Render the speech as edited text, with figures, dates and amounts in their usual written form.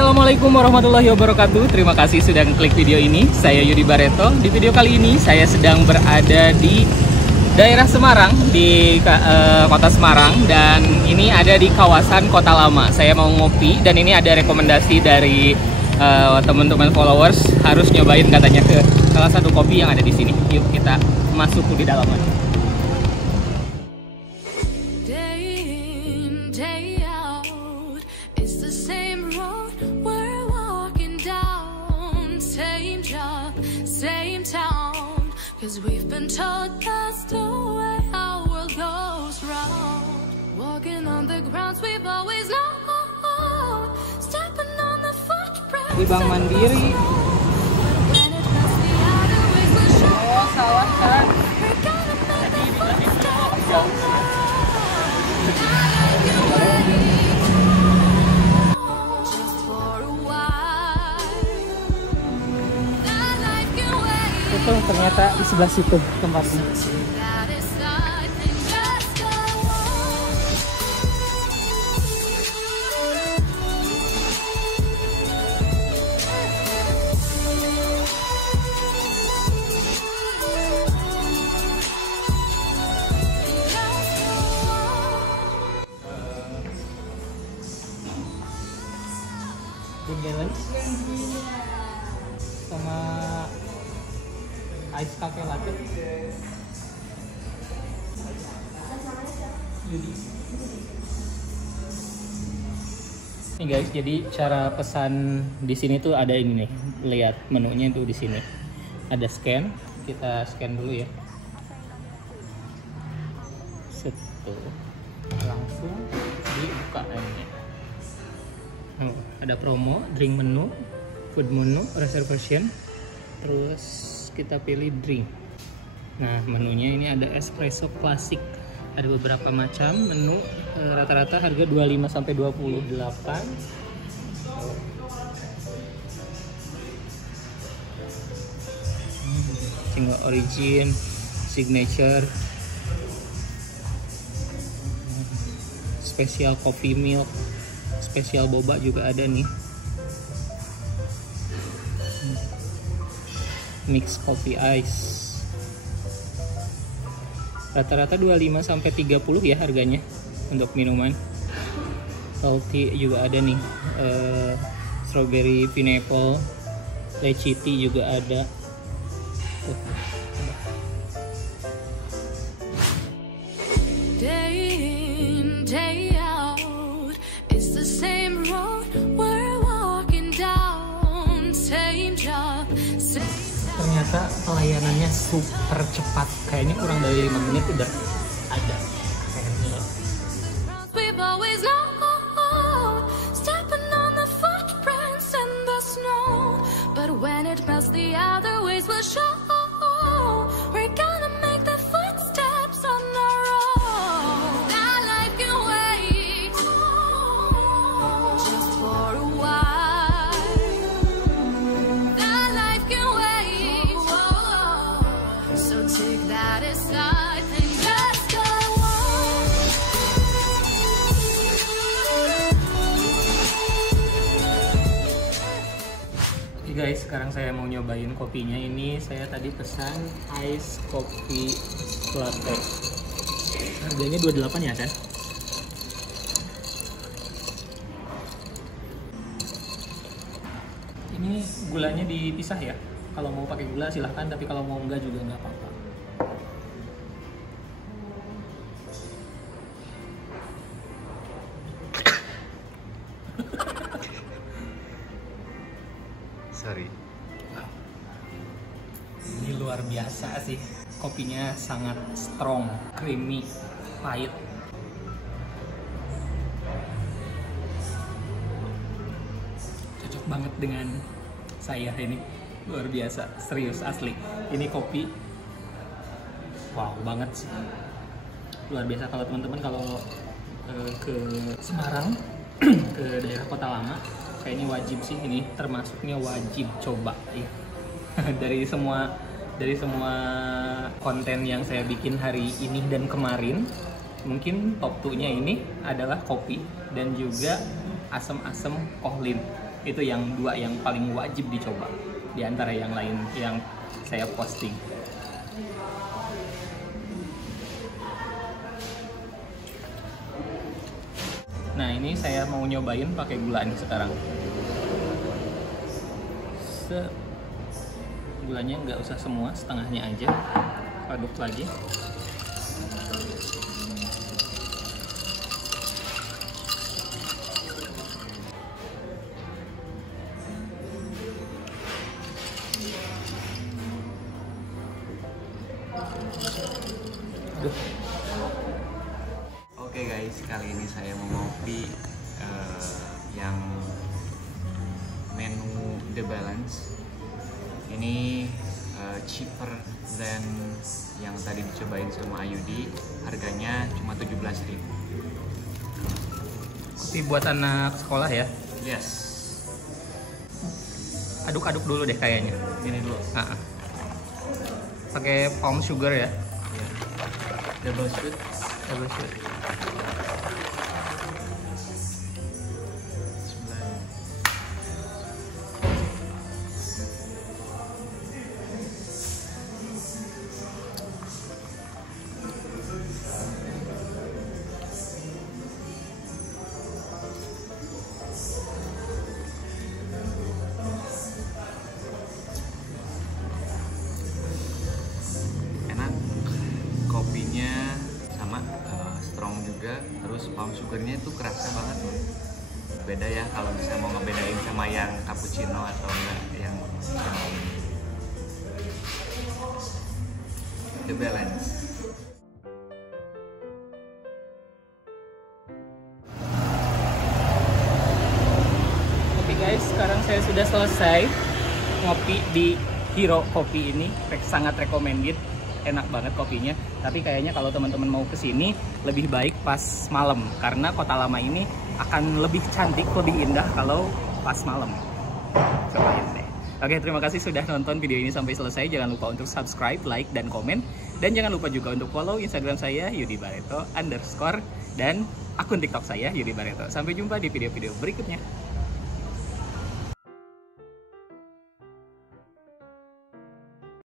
Assalamualaikum warahmatullahi wabarakatuh. Terima kasih sudah klik video ini. Saya Yudi Barreto. Di video kali ini saya sedang berada di daerah Semarang, di kota Semarang, dan ini ada di kawasan Kota Lama. Saya mau ngopi dan ini ada rekomendasi dari teman-teman followers harus nyobain katanya ke salah satu kopi yang ada di sini. Yuk kita masuk di dalam. Same town, 'cause we've been told that's the way our world goes round. Walking on the grounds we've always known, stepping on the footprints. Di Bank Mandiri. Oh, salah kan? Itu ternyata di sebelah situ tempatnya. Good balance sama ice cafe latte. Nih guys, jadi cara pesan di sini tuh ada ini nih. Lihat menunya tuh di sini. Ada scan, kita scan dulu ya. Set tuh. Langsung dibuka ini. Ada promo, drink menu, food menu, reservation. Terus kita pilih drink. Nah, menunya ini ada espresso klasik. Ada beberapa macam menu, rata-rata harga 25 sampai 28. Single origin, signature, special coffee milk, special boba juga ada nih. Mix coffee ice. Rata-rata 25 sampai 30 ya harganya untuk minuman. Salty juga ada nih. Strawberry pineapple, lychee tea juga ada. Day in, day out, it's the same road we're walking down, same job, same. Ternyata pelayanannya super cepat. Kayaknya kurang dari 5 menit udah ada. We've always known, stepping on the footprints in the snow. But when it melts, the other ways will show. We're gonna make the footsteps on our own. That life can wait just for a while. That life can wait. So take that aside and just go on. Oke guys, sekarang saya mau nyobain kopinya. Ini saya tadi pesan ice coffee latte. Harganya 28 ya kan? Ini gulanya dipisah ya. Kalau mau pakai gula silahkan, tapi kalau mau enggak juga nggak apa-apa. Sorry. Ini luar biasa sih. Kopinya sangat strong, creamy, pahit. Cocok banget dengan saya ini. Luar biasa, serius asli. Ini kopi wow banget sih. Luar biasa. Kalau teman-teman kalau ke Semarang, ke daerah Kota Lama, kayaknya wajib sih, ini termasuknya wajib coba ya. dari semua konten yang saya bikin hari ini dan kemarin, mungkin top 2-nya ini adalah kopi dan juga asam-asam kohlin. Itu yang dua yang paling wajib dicoba di antara yang lain yang saya posting. Nah, ini saya mau nyobain pakai gula nih sekarang. Gulanya nggak usah semua, setengahnya aja. Aduk lagi. Aduh. Oke guys, kali ini saya mau ngopi yang menu The Balance. Ini cheaper than yang tadi dicobain sama Ayudi. Harganya cuma 17.000. Kopi buat anak sekolah ya? Yes. Aduk-aduk dulu deh kayaknya. Gini dulu. Pakai palm sugar ya? Double shoot. Double shoot. Kopinya sama, strong juga, terus palm sugarnya itu kerasa banget loh. Beda ya kalau bisa mau ngebedain sama yang cappuccino atau enggak yang The Balance. Oke guys, sekarang saya sudah selesai ngopi di Hero Kopi ini. Sangat recommended. Enak banget kopinya, tapi kayaknya kalau teman-teman mau kesini lebih baik pas malam karena Kota Lama ini akan lebih cantik, lebih indah kalau pas malam. Cobain deh. Oke, terima kasih sudah nonton video ini sampai selesai. Jangan lupa untuk subscribe, like, dan komen. Dan jangan lupa juga untuk follow Instagram saya Yudi Barreto _ dan akun TikTok saya Yudi Barreto. Sampai jumpa di video-video berikutnya.